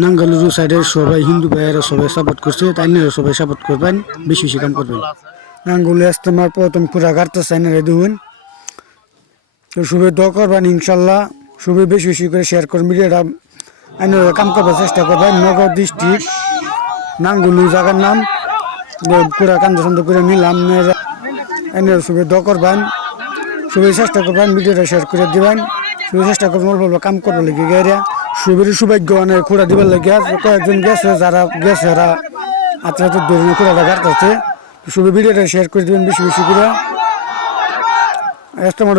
নাঙ্গালুরু সাইডের সবাই হিন্দু ভাইয়েরা সবাই সাপোর্ট করছে, তাই সবাই সাপোর্ট করবেন, বেশি বেশি কাম করবেন। নাঙ্গুলি ইস্তেমার প্রথম পুরা গাড়তেছে না দেখুন, তো সবাই দোয়া করবেন ইনশাল্লাহ। সবাই বেশি বেশি করে শেয়ার করবেন ভিডিওটা, কাম করবার চেষ্টা করবেন। নগর ডিস্ট্রিক্ট নাঙ্গুলু জায়গার নাম, পুরা কান্দ সান্দ করে নিলাম। সবাই দোয়া করবেন, সবাই চেষ্টা করবেন ভিডিওটা শেয়ার করে দিবেন। সবাই চেষ্টা করবেন অল্প অল্প কাম করবার লেগে গাইরা সবের সৌভাগ্য অনেক খোড়া দিবার লাগে। কয়েকজন গেছে, যারা গেছে এরা আচ্ছা ধরে খোড়াটা গাড়তেছে। সবাই ভিডিওটা শেয়ার করে দিবেন বেশি বেশি করে। ইস্তেমার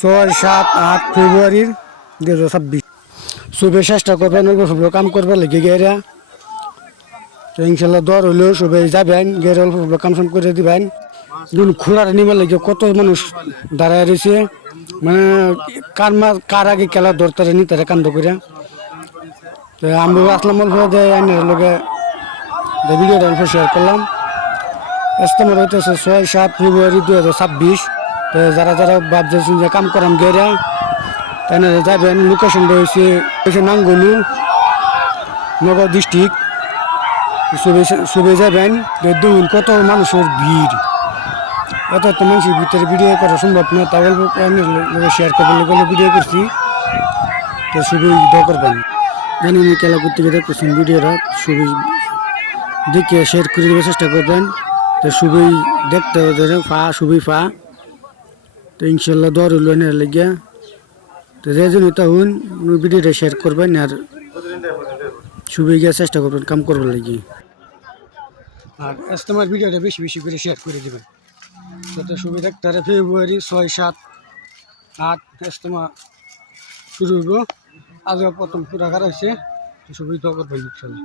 6-7-8 ফেব্রুয়ারির 2026। সবাই চেষ্টা করবেন অল্প অল্প কাম করবার লেগে গাইরা। তো ইনশাল্লাহ দর হইলেও সবাই যাবেন, গেরে অল্প অল্প কাম সাম করে দিবেন। খোড়াটা নিবার লাগে কত মানুষ দাঁড়ায় রয়েছে, মানে কার আগে খেলা ধরতারে নি তারা কান্দ করে। তো আমি আসলাম অল্প আইনের লগে ভিডিওটা অল্প শেয়ার করলাম। ইস্তেমার হইতেছে 6-7 ফেব্রুয়ারি 2026। তো যারা যারা ভাবছেন যে কাম করাম গেরা তাই যাবেন। লোকেশনটা হয়েছে নাঙ্গলু নগর ডিস্ট্রিক্ট। সবে যাবেন, দেখুন কত মানুষের ভিড়। এত এত মানুষের ভিতরে ভিডিও করা সম্ভব না, তাও শেয়ার করবেন ভিডিও করছি। তো সবই দোয়া করবেন, জানেন খেলা করতে গিয়ে দেখতেছেন ভিডিওটা, সবই দেখে শেয়ার করে দেওয়ার চেষ্টা করবেন। তো সবই দেখতে সবই তো ইনশাল্লাহ দর হইল এনে লেগে। তো যে জন্য তখন ভিডিওটা শেয়ার করবেন আর সবই গিয়ে চেষ্টা করবেন কাম করবার লাগে। আর ইস্তেমার ভিডিওটা বেশি বেশি করে শেয়ার করে দেবেন, যাতে সবই দেখতে পারে। ফেব্রুয়ারি 6-7-8 ইস্তেমা শুরু হইব। আজও প্রথম পুরা হয়েছে, তো সবই দোয়া করবেন ইনশাল্লাহ।